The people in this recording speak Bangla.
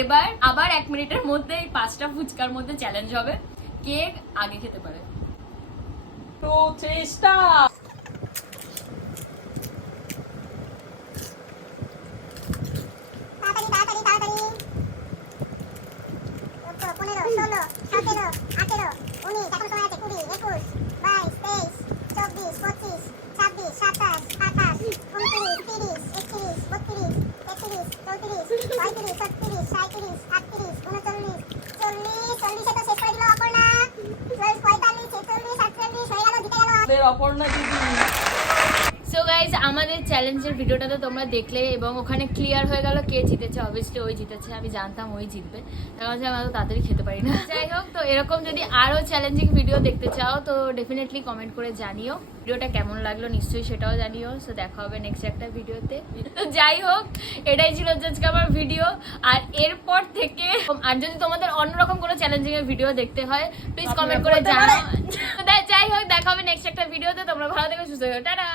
এবার আবার 1 মিনিটের মধ্যে এই 5টা ফুচকার মধ্যে চ্যালেঞ্জ হবে, কে আগে খেতে পারে। তো চেষ্টা। অপর্ণা দিদি। সো গাইজ আমাদের চ্যালেঞ্জের ভিডিওটা তো তোমরা দেখলে এবং ওখানে ক্লিয়ার হয়ে গেল কে জিতেছে। অবভিয়াসলি ওই জিতেছে, আমি জানতাম ওই জিতবে, কারণ আমি এত তাড়াতাড়ি খেতে পারি না। যাই হোক, তো এরকম যদি আরো চ্যালেঞ্জিং ভিডিও দেখতে চাও তো ডেফিনেটলি কমেন্ট করে জানিও ভিডিওটা কেমন লাগলো, নিশ্চয়ই সেটাও জানিও। সো দেখা হবে নেক্সট একটা ভিডিওতে। তো যাই হোক, এটাই ছিল আজকে আমার ভিডিও। আর এরপর থেকে আর যদি তোমাদের অন্যরকম কোনো চ্যালেঞ্জিং এর ভিডিও দেখতে হয় প্লিজ কমেন্ট করে জানাও। যাই হোক, দেখা হবে নেক্সট একটা ভিডিওতে। তোমরা ভালো থেকো, সুস্থ থেকো, টাটা।